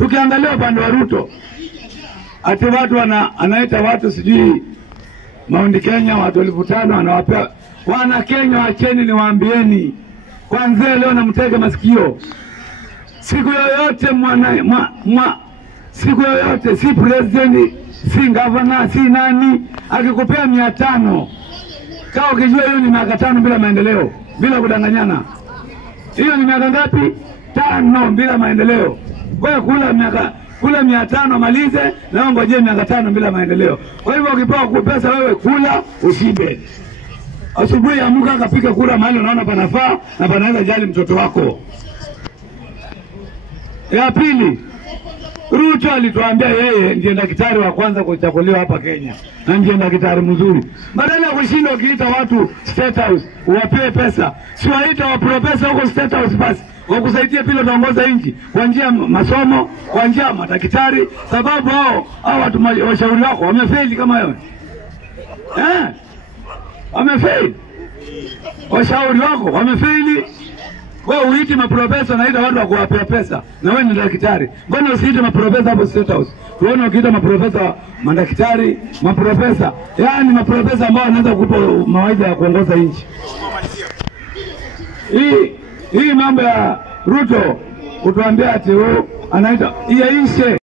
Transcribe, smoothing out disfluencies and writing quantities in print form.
Tukiangalia upande wa Ruto, ati watu anaita watu sijui Mount Kenya watu 1500 anawapea. Wana Kenya wacheni niwaambieni. Kwanza leo namtega masikio. Siku yoyote siku yoyote si president, si governor, si nani akikupea 500. Kama ukijua hiyo ni miaka 5 bila maendeleo, bila kudanganyana. Hiyo ni miaka ngapi? 5 bila maendeleo. Wewe kula 500 malize na ngoje miaka 5 bila maendeleo. Kwa hivyo ukipewa pesa wewe kula ushibe. Asubuhi amka akapika kula mahali unaona panafaa na panaweza jali mtoto wako. Ya pili, Ruto alituambia yeye ndiye daktari wa kwanza kuchaguliwa hapa Kenya. Na ndiye daktari mzuri. Badala ya kushinda ukiita watu State House, uwapee pesa. Si waita wa profesa huko State House basi. Wakusaidia pila kuongoza nchi kwa njia masomo, kwa njia madaktari, sababu hao watu washauri wako wamefeli kama wewe. Wamefeli. Washauri wako wamefeli. Wewe uiti maprofesa na ita watu wa kuwapea pesa na wewe ni daktari. Mbona usiite maprofesa hapo State House? Tuone ukiita maprofesa, madaktari, maprofesa, yani maprofesa ambao wanaweza kukupa mawaidha ya kuongoza nchi. Hii mambo ya Ruto utuambia ati anaita iyaishe.